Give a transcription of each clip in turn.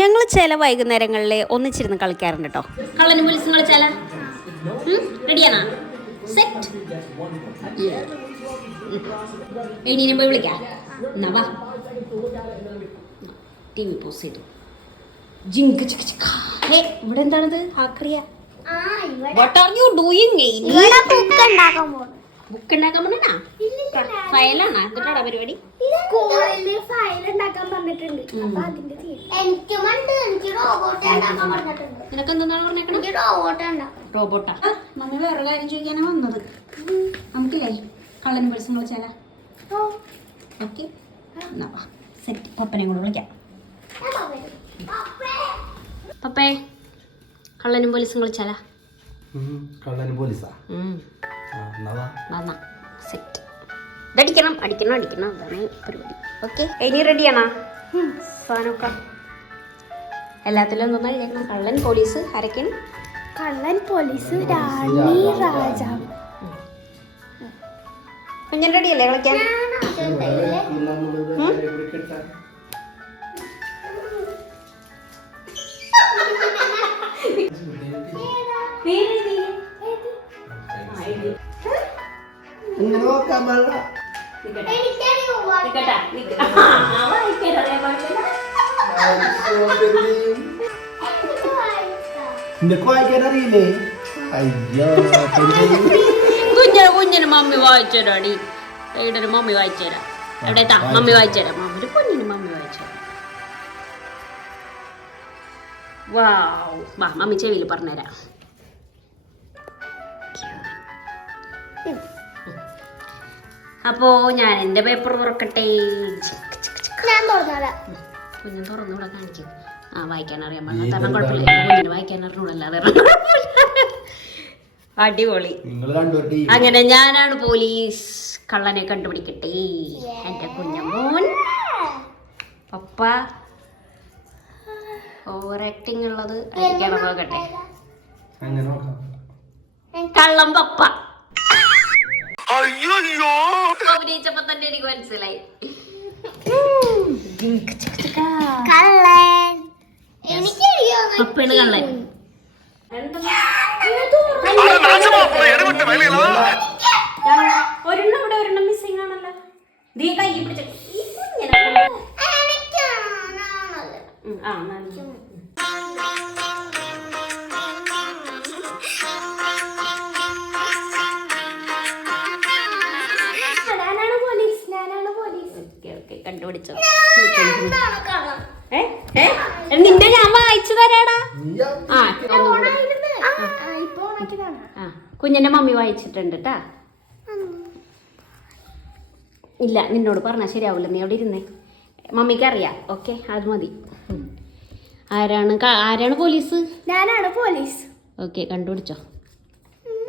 ഞങ്ങൾ ചില വൈകുന്നേരങ്ങളിൽ ഒന്നിച്ചിരുന്ന് കളിക്കാറുണ്ട് കേട്ടോ. കള്ളനും പോലീസും കളിച്ചാല റെഡിയാണോ? സെറ്റ്. എണീനെ പോയി വിളിക്കാം. എന്നാ വാ. ടി വി പോസ് ചെയ്തു. ജിങ്ക് ചിക്ക് ചിക്ക. ഹേ, ഇവിടെ എന്താണത്? ആക്രിയ. What are you doing? Book ഉണ്ടാക്കാൻ പോകുന്നു. ബുക്ക് ഉണ്ടാക്കാൻ പറഞ്ഞാ ഫയലാണോ? എന്തിട്ടാടാ പരിപാടി? സ്കൂളില് ഫയൽ ഉണ്ടാക്കാൻ പറഞ്ഞിട്ടുണ്ട്. അപ്പൊ അതിന്റെ എനിക്ക് റോബോട്ട് ഉണ്ടാക്കാൻ പറഞ്ഞിട്ടുണ്ട്. നിനക്ക് എന്താണ് പറഞ്ഞേക്കണം? എനിക്ക് റോബോട്ട് ഉണ്ടാക്കാം. റോബോട്ടാ. മമ്മി വേറെ കാര്യം ചോദിക്കാനാ വന്നത്. നമുക്കില്ലേ കള്ളനും പോലീസും കളിച്ചാലാ? ഓക്കെ, എന്നാ വാ. സെറ്റ്. പപ്പനെ കൂടെ വിളിക്കാം. പപ്പേ, കള്ളനും പോലീസും കളിച്ചാലാ? കള്ളനും പോലീസാ? വന്നാ സെറ്റ്. ഇതടിക്കണം, അടിക്കണം, അടിക്കണം. അതാണ് പരിപാടി. ഓക്കെ, ഇനി റെഡിയാണോ സാധനമൊക്കെ? എല്ലാത്തിലും എന്തൊന്നും എഴുതിയേക്കണം. കള്ളൻ, പോലീസ്, ആരൊക്കെയാണ്? കള്ളൻ, പോലീസ്, റാണി, രാജാവ്. കുഞ്ഞൻ റെഡിയല്ലേ കളിക്കാൻ? ഇങ്ങനെ നോക്കാൻ പാടില്ല. നിനക്ക് വായിക്കാൻ അറിയില്ലേ? അയ്യോ, കുഞ്ഞിന് മമ്മി വായിച്ചേരാടി. എവിടെ മമ്മി വായിച്ചേരാ? എവിടെ എത്താ? മമ്മി വായിച്ചേരാ. മമ്മി കുഞ്ഞിന് മമ്മി വായിച്ചേരാ. വാവ്. വാ, മമ്മി ചെവിയിൽ പറഞ്ഞുതരാം. അപ്പോ ഞാൻ എന്റെ പേപ്പർ തുറക്കട്ടെ. കുഞ്ഞൻ തുറന്നൂടെ കാണിക്കും. ആ, വായിക്കാൻ അറിയാൻ പാടില്ല. കാരണം കുഴപ്പമില്ല. കുഞ്ഞിന് വായിക്കാൻ അറിഞ്ഞൂടല്ലാതെ. അടിപൊളി. അങ്ങനെ ഞാനാണ് പോലീസ്. കള്ളനെ കണ്ടുപിടിക്കട്ടെ. എന്റെ കുഞ്ഞമോൻ പപ്പ ഓവർ ആക്ടിങ് ഉള്ളത് അടിക്കണം. നോക്കട്ടെ. കള്ളം പപ്പ. അഭിനയിച്ചപ്പോ തന്നെ എനിക്ക് മനസ്സിലായി. കള്ളൻ. പപ്പയാണ് കള്ളൻ. ഒരെണ്ണം ഇവിടെ, ഒരെണ്ണം മിസ്സിംഗ് ആണല്ലോ. നീ കൈ പിടിച്ച കണ്ടുപിടിച്ചോ. നിന്റെ ഞാൻ വായിച്ചു തരാടാ. കുഞ്ഞിന്റെ മമ്മി വായിച്ചിട്ടുണ്ട് കേട്ടാ. ഇല്ല, നിന്നോട് പറഞ്ഞാൽ ശരിയാവില്ല. നീ അവിടെ ഇരുന്നേ. മമ്മിക്ക് അറിയാം. ഓക്കെ, അത് മതി. ആരാണ് പോലീസ്? ഞാനാണ് പോലീസ്. ഓക്കെ, കണ്ടുപിടിച്ചോ.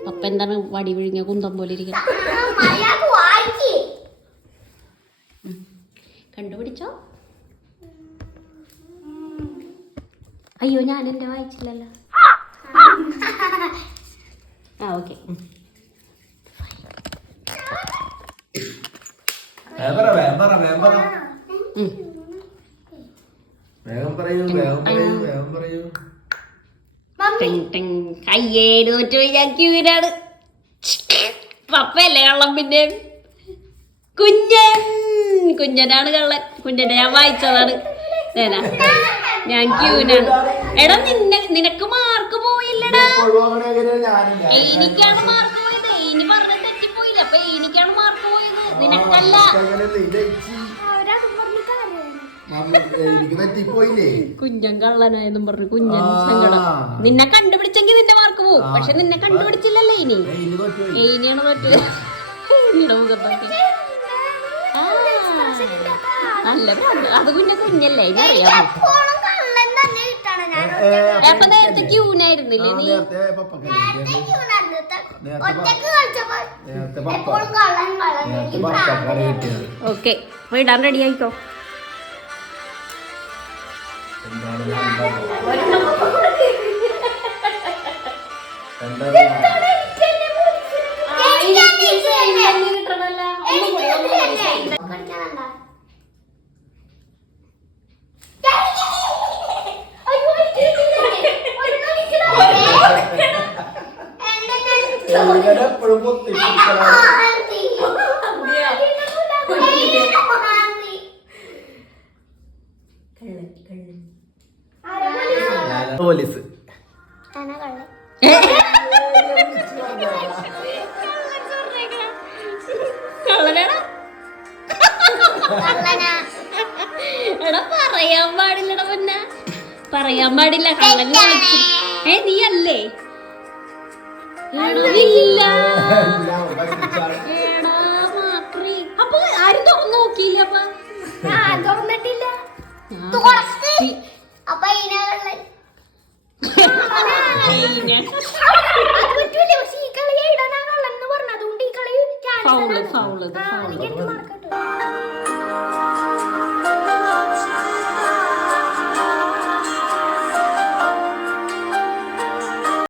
പപ്പ എന്താണ് വടി വിഴിഞ്ഞ കുന്തം പോലെ ഇരിക്കണം? കണ്ടുപിടിച്ചോ. അയ്യോ, ഞാൻ എന്റെ വായിച്ചില്ലല്ലോ. ആ, ഓക്കെ. കയ്യേട് തോറ്റു ഞാൻ ക്യൂരാണ്. പപ്പയല്ലേ കള്ളം? പിന്നെ കുഞ്ഞനാണ് കള്ളൻ. കുഞ്ഞനെ ഞാൻ വായിച്ചതാണ്. ഞാൻ ക്യൂനാണ്. എടാ, നിനക്ക് മാർക്ക് പോയില്ലടാ. എനിക്കാണ് മാർക്ക് പോയത്. ഇനി പറഞ്ഞ തെറ്റിപ്പോയില്ല. അപ്പൊ എനിക്കാണ് മാർക്ക് പോയത്, നിനക്കല്ല. കുഞ്ഞൻ കള്ളനായെന്നും പറഞ്ഞു കുഞ്ഞൻ സങ്കടം. നിന്നെ കണ്ടുപിടിച്ചെങ്കിൽ നിന്റെ മാർക്ക് പോവും. പക്ഷെ നിന്നെ കണ്ടുപിടിച്ചില്ലല്ലോ. ഇനിയാണ് തോറ്റത്. ഇനിയുടെ മുഖത്തൊക്കെ നല്ല അത് കുഞ്ഞല്ലേ, ഇനി അറിയാമോ? അപ്പൊ നേരത്തെ ക്യൂനായിരുന്നില്ലേ നീ? ഓക്കെ, ഇടാൻ റെഡി ആയിക്കോ. എപ്പോഴും പൊത്തി പോലീസ് എടാ പറയാൻ പാടില്ലടാ പിന്നെ പറയാൻ പാടില്ല കള്ളൻ നീ അല്ലേ അപ്പൊ ആരും തുറന്നു നോക്കിയില്ല അപ്പൊ തുറന്നിട്ടില്ല